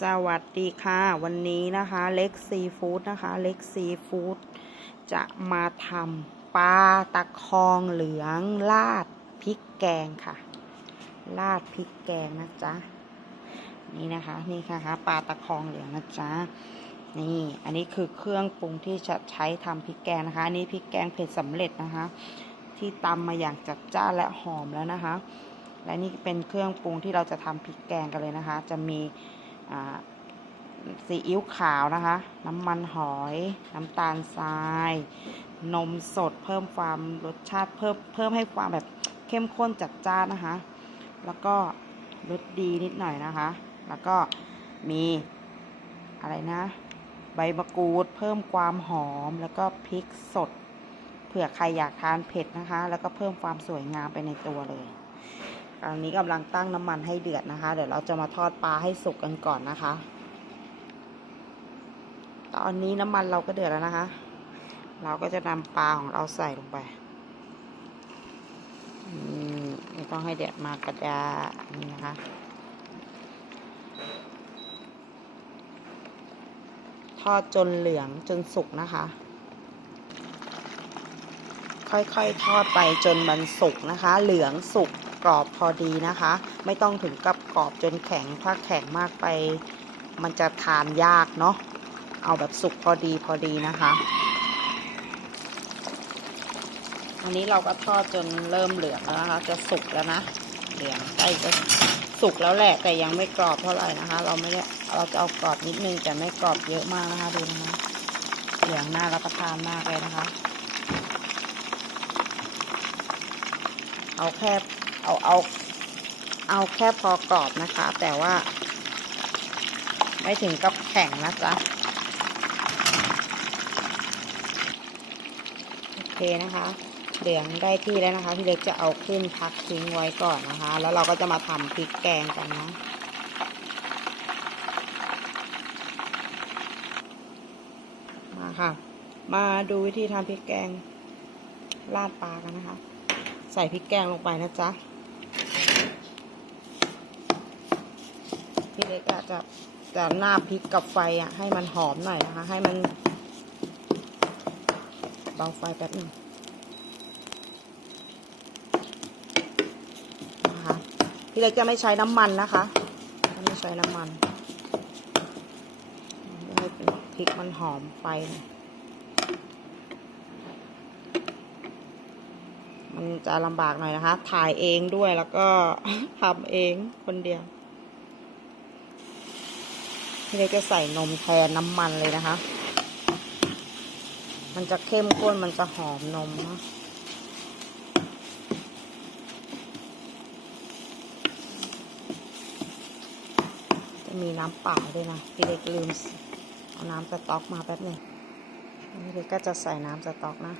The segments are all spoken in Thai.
สวัสดีค่ะ วันนี้นะคะเล็กซีฟู้ดนะคะ เล็กซีฟู้ดจะมาทำปลาตะคองเหลืองลาดพริกแกงค่ะลาดพริกแกงนะจ๊ะนี่นะคะนี่ค่ะคะปลาตะคองเหลืองนะจ๊ะนี่อันนี้คือเครื่องปรุงที่จะใช้ทำพริกแกงนะคะอันนี้พริกแกงเผ็ดสำเร็จนะคะ ที่ตำมาอย่างจัดจ้านและหอมแล้วนะคะ และนี่เป็นเครื่องปรุงที่เราจะทำพริกแกงกันเลยนะคะ จะมี ซีอิ๊วขาวนะคะ น้ำมันหอย น้ำตาลทราย นมสดเพิ่มความรสชาติเพิ่มเพิ่มให้ความแบบเข้มข้นจัดจ้านนะคะ แล้วก็รสดีนิดหน่อยนะคะ แล้วก็มีอะไรนะ ใบมะกรูดเพิ่มความหอมแล้วก็พริกสดเผื่อใครอยากทานเผ็ดนะคะ แล้วก็เพิ่มความสวยงามไปในตัวเลย ตอนนี้กำลังตั้งน้ำมันให้เดือดนะคะ เดี๋ยวเราจะมาทอดปลาให้สุกกันก่อนนะคะ ตอนนี้น้ำมันเราก็เดือดแล้วนะคะ เราก็จะนำปลาของเราใส่ลงไปอืมไม่ต้องให้เดือดมากกระดานี่นะคะทอดจนเหลืองจนสุกนะคะ ค่อยๆ ทอดไปจนมันสุกนะคะ เหลืองสุก กรอบพอดีนะคะ ไม่ต้องถึงกับกรอบจนแข็งถ้าแข็งมากไป มันจะทานยากเนาะเอาแบบสุกพอดีพอดีนะคะอันนี้เราก็ทอดจนเริ่มเหลืองแล้วนะคะ จะสุกแล้วนะเหลืองใกล้จะสุกแล้วแหละแต่ยังไม่กรอบเท่าไหร่นะคะ เราไม่ได้เราจะเอากรอบนิดนึงแต่ไม่กรอบเยอะมากนะคะดูนะคะเหลืองน่ารับประทานมากเลยนะคะ เอาแค่ เอาเอาเอาแค่พอกรอบนะคะ แต่ว่า ไม่ถึงกับแข็งนะจ๊ะโอเคนะคะ เหลืองได้ที่แล้วนะคะพี่เล็กจะเอาขึ้นพักทิ้งไว้ก่อนนะคะ แล้วเราก็จะมาทำพริกแกงกันนะมาค่ะ มาดูวิธีทำพริกแกงราดปลากันนะคะ ใส่พริกแกงลงไปนะจ๊ะ พี่เล็กอะจะจะหน้าพริกกับไฟอะให้มันหอมหน่อยนะคะ ให้มันเบาไฟแป๊บหนึ่งนะคะพี่เล็กจะไม่ใช้น้ำมันนะคะจะไม่ใช้น้ำมันให้พริกมันหอมไฟมันจะลำบากหน่อยนะคะ ถ่ายเองด้วยแล้วก็ทำเองคนเดียว พี่เล็กจะใส่นมแทนน้ำมันเลยนะคะ มันจะเข้มข้นมันจะหอมนมนะจะมีน้ำเปล่าด้วยนะพี่เล็กลืมเอาน้ำสต๊อกมาแป๊บหนึ่งพี่เล็กก็จะใส่น้ำสต๊อกนะ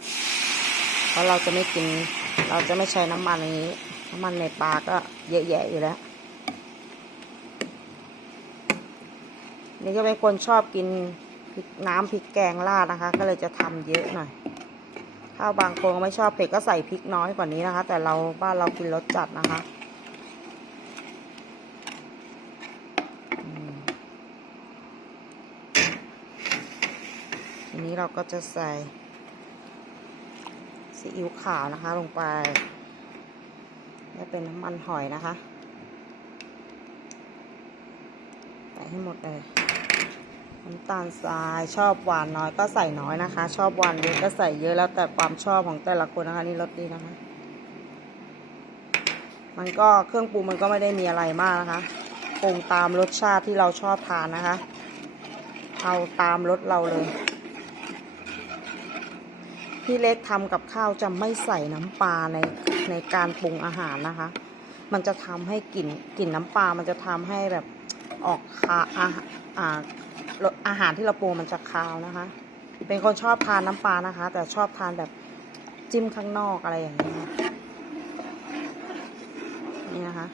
เพราะเราจะไม่กิน เราจะไม่ใช้น้ำมันอย่างนี้ น้ำมันในปลาก็เยอะแยะอยู่แล้ว นี่ก็เป็นคนชอบกินพริกน้ำพริกแกงราดนะคะ ก็เลยจะทำเยอะหน่อย ถ้าบางคนไม่ชอบเผ็ดก็ใส่พริกน้อยกว่านี้นะคะ แต่เราบ้านเรากินรสจัดนะคะทีนี้เราก็จะใส่ซีอิ๊วขาวนะคะลงไป และเป็นน้ำมันหอยนะคะ ให้หมดเลยน้ำตาลทรายชอบหวานน้อยก็ใส่น้อยนะคะ ชอบหวานเยอะก็ใส่เยอะแล้วแต่ความชอบของแต่ละคนนะคะนี่รสดีนะคะ มันก็เครื่องปรุงมันก็ไม่ได้มีอะไรมากนะคะปรุงตามรสชาติที่เราชอบทานนะคะ เอาตามรสเราเลยพี่เล็กทำกับข้าวจะไม่ใส่น้ำปลาในในการปรุงอาหารนะคะ มันจะทำให้กลิ่นกลิ่นน้ำปลามันจะทำให้แบบ ออกคาอาอาอาหารที่เราปรุงมันจะคาวนะคะ เป็นคนชอบทานน้ำปลานะคะ แต่ชอบทานแบบจิ้มข้างนอกอะไรอย่างนี้ยนี่นะคะ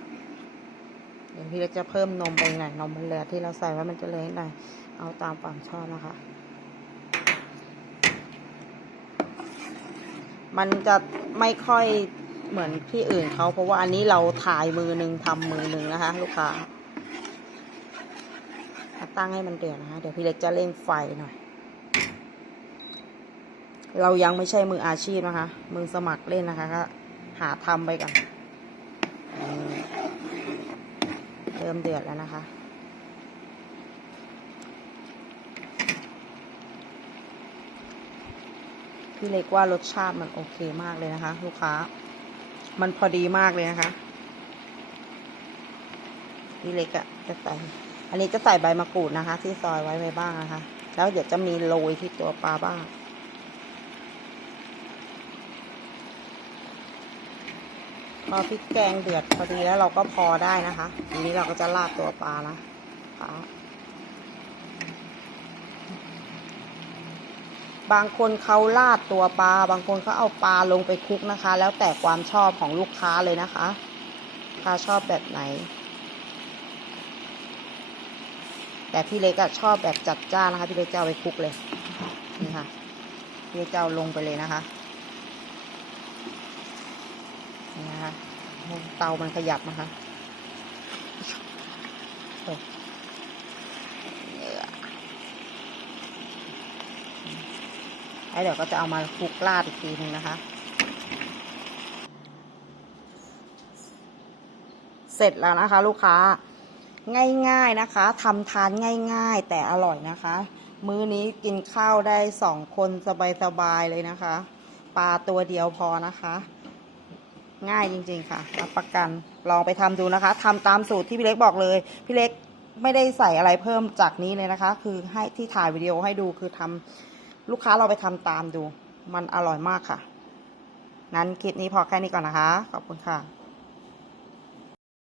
เดี๋ยวพี่เล็กจะเพิ่มนมไปหน่อยนมมันเหลือที่เราใส่ไว้มันจะเลยหน่อยเอาตามความชอบนะคะ มันจะไม่ค่อยเหมือนที่อื่นเขาเพราะว่าอันนี้เราถ่ายมือหนึ่งทำมือหนึ่งนะคะ ลูกค้า ตั้งให้มันเดือดนะคะ เดี๋ยวพี่เล็กจะเร่งไฟหน่อย เรายังไม่ใช่มืออาชีพนะคะ มือสมัครเล่นนะคะก็หาทำไปก่อนเริ่มเดือดแล้วนะคะ พี่เล็กว่ารสชาติมันโอเคมากเลยนะคะ ลูกค้า มันพอดีมากเลยนะคะ พี่เล็กอะจะใส่ อันนี้จะใส่ใบมะกรูดนะคะ ที่ซอยไว้ไว้บ้างนะคะ แล้วเดี๋ยวจะมีโรยที่ตัวปลาบ้าง พอพริกแกงเดือดพอดีแล้วเราก็พอได้นะคะ ทีนี้เราก็จะราดตัวปลานะค่ะบางคนเขาราดตัวปลา บางคนเขาเอาปลาลงไปคลุกนะคะ แล้วแต่ความชอบของลูกค้าเลยนะคะค้าชอบแบบไหน แต่พี่เล็กอะชอบแบบจัดจ้านนะคะ พี่เล็กจะเอาไปคลุกเลย นี่ค่ะ พี่เล็กจะเอาลงไปเลยนะคะ นี่นะคะเตามันขยับนะคะแล้วเดี๋ยวก็จะเอามาคลุกราดอีกทีหนึ่งนะคะ เสร็จแล้วนะคะ ลูกค้า ง่ายๆนะคะทำทานง่าย ๆ แต่อร่อยนะคะ มื้อนี้กินข้าวได้สองคนสบายๆเลยนะคะ ปลาตัวเดียวพอนะคะ ง่ายจริงๆค่ะรับประกันลองไปทำดูนะคะทำตามสูตรที่พี่เล็กบอกเลย พี่เล็กไม่ได้ใส่อะไรเพิ่มจากนี้เลยนะคะ คือให้ที่ถ่ายวิดีโอให้ดูคือทำลูกค้าเราไปทำตามดู มันอร่อยมากค่ะ นั้นคลิปนี้พอแค่นี้ก่อนนะคะ ขอบคุณค่ะ